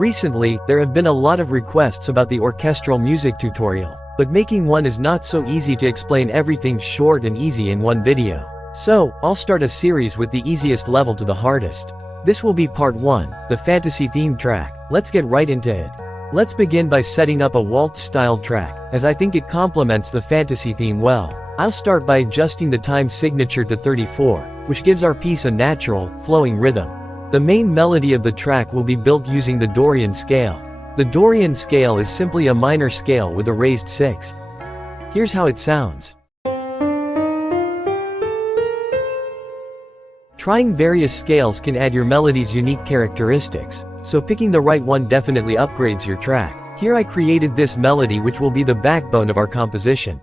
Recently, there have been a lot of requests about the orchestral music tutorial, but making one is not so easy to explain everything short and easy in one video. So, I'll start a series with the easiest level to the hardest. This will be part 1, the fantasy theme track. Let's get right into it. Let's begin by setting up a waltz-style track, as I think it complements the fantasy theme well. I'll start by adjusting the time signature to 34, which gives our piece a natural, flowing rhythm. The main melody of the track will be built using the Dorian scale. The Dorian scale is simply a minor scale with a raised sixth. Here's how it sounds. Trying various scales can add your melody's unique characteristics, so picking the right one definitely upgrades your track. Here I created this melody which will be the backbone of our composition.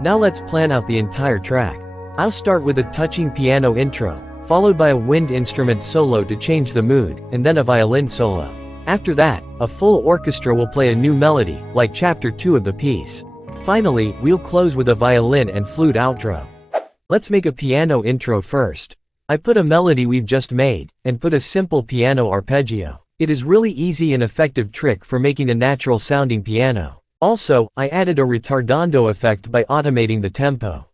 Now let's plan out the entire track. I'll start with a touching piano intro, followed by a wind instrument solo to change the mood, and then a violin solo. After that, a full orchestra will play a new melody, like chapter 2 of the piece. Finally, we'll close with a violin and flute outro. Let's make a piano intro first. I put a melody we've just made, and put a simple piano arpeggio. It is really easy and effective trick for making a natural sounding piano. Also, I added a retardando effect by automating the tempo.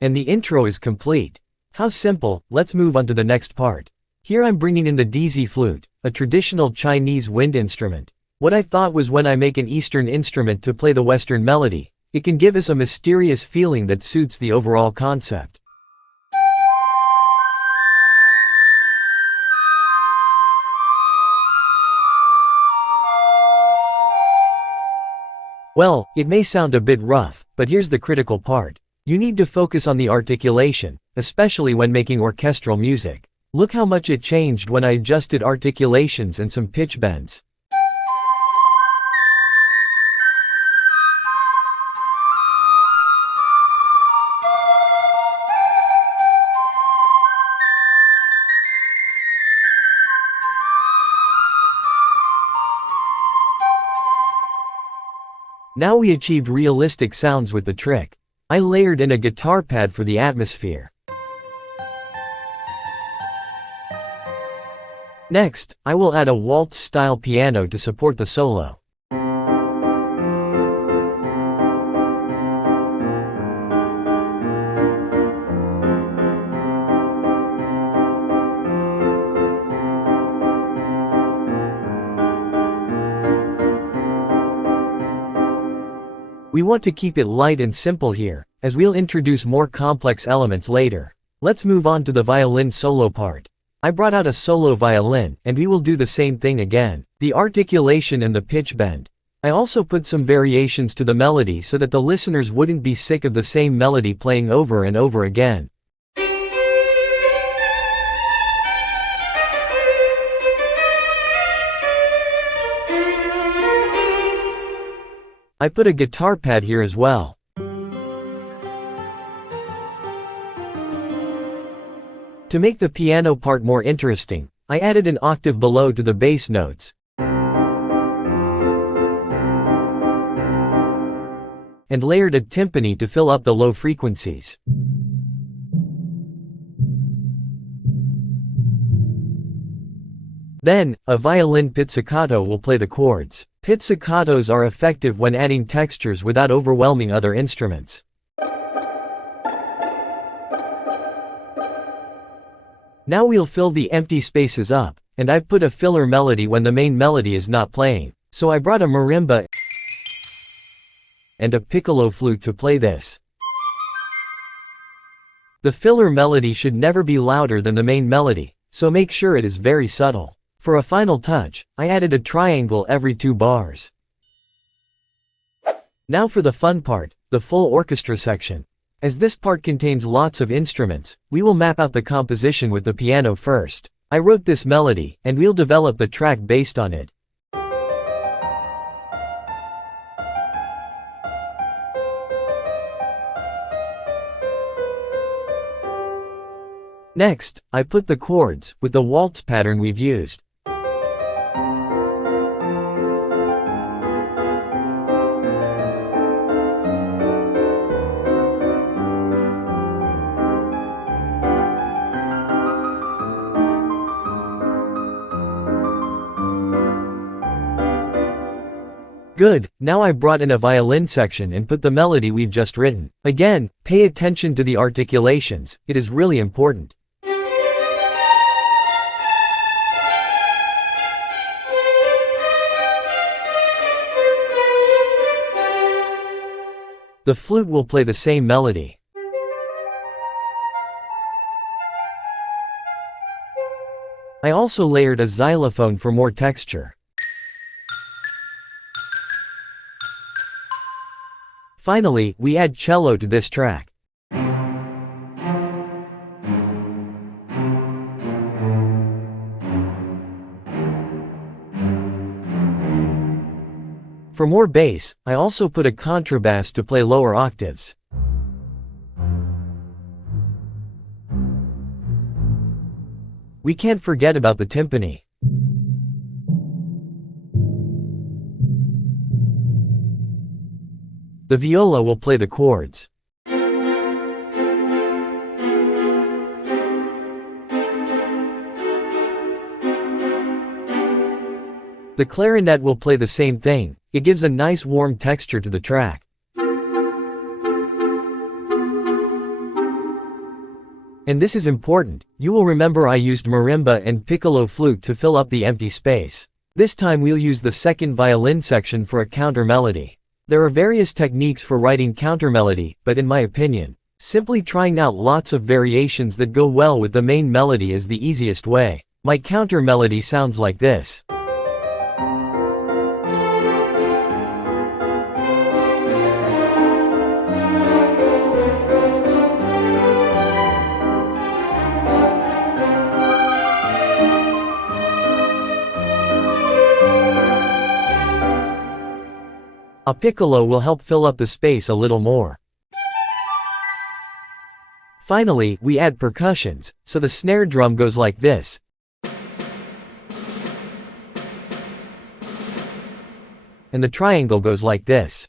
And the intro is complete. How simple. Let's move on to the next part. Here I'm bringing in the dizi flute, a traditional Chinese wind instrument. What I thought was when I make an Eastern instrument to play the Western melody, it can give us a mysterious feeling that suits the overall concept. Well, it may sound a bit rough, but here's the critical part. You need to focus on the articulation, especially when making orchestral music. Look how much it changed when I adjusted articulations and some pitch bends. Now we achieved realistic sounds with the trick. I layered in a guitar pad for the atmosphere. Next, I will add a waltz-style piano to support the solo. We want to keep it light and simple here, as we'll introduce more complex elements later. Let's move on to the violin solo part. I brought out a solo violin, and we will do the same thing again. The articulation and the pitch bend. I also put some variations to the melody so that the listeners wouldn't be sick of the same melody playing over and over again. I put a guitar pad here as well. To make the piano part more interesting, I added an octave below to the bass notes. And layered a timpani to fill up the low frequencies. Then, a violin pizzicato will play the chords. Pizzicatos are effective when adding textures without overwhelming other instruments. Now we'll fill the empty spaces up, and I've put a filler melody when the main melody is not playing, so I brought a marimba and a piccolo flute to play this. The filler melody should never be louder than the main melody, so make sure it is very subtle. For a final touch, I added a triangle every 2 bars. Now for the fun part, the full orchestra section. As this part contains lots of instruments, we will map out the composition with the piano first. I wrote this melody, and we'll develop a track based on it. Next, I put the chords, with the waltz pattern we've used. Good, now I brought in a violin section and put the melody we've just written. Again, pay attention to the articulations, it is really important. The flute will play the same melody. I also layered a xylophone for more texture. Finally, we add cello to this track. For more bass, I also put a contrabass to play lower octaves. We can't forget about the timpani. The viola will play the chords. The clarinet will play the same thing, it gives a nice warm texture to the track. And this is important, you will remember I used marimba and piccolo flute to fill up the empty space. This time we'll use the second violin section for a counter melody. There are various techniques for writing counter melody, but in my opinion, simply trying out lots of variations that go well with the main melody is the easiest way. My counter melody sounds like this. A piccolo will help fill up the space a little more. Finally, we add percussions, so the snare drum goes like this. And the triangle goes like this.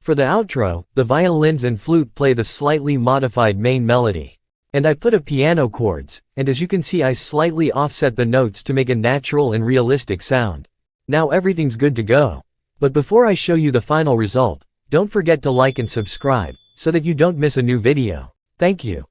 For the outro, the violins and flute play the slightly modified main melody. And I put a piano chords, and as you can see I slightly offset the notes to make a natural and realistic sound. Now everything's good to go. But before I show you the final result, don't forget to like and subscribe, so that you don't miss a new video. Thank you.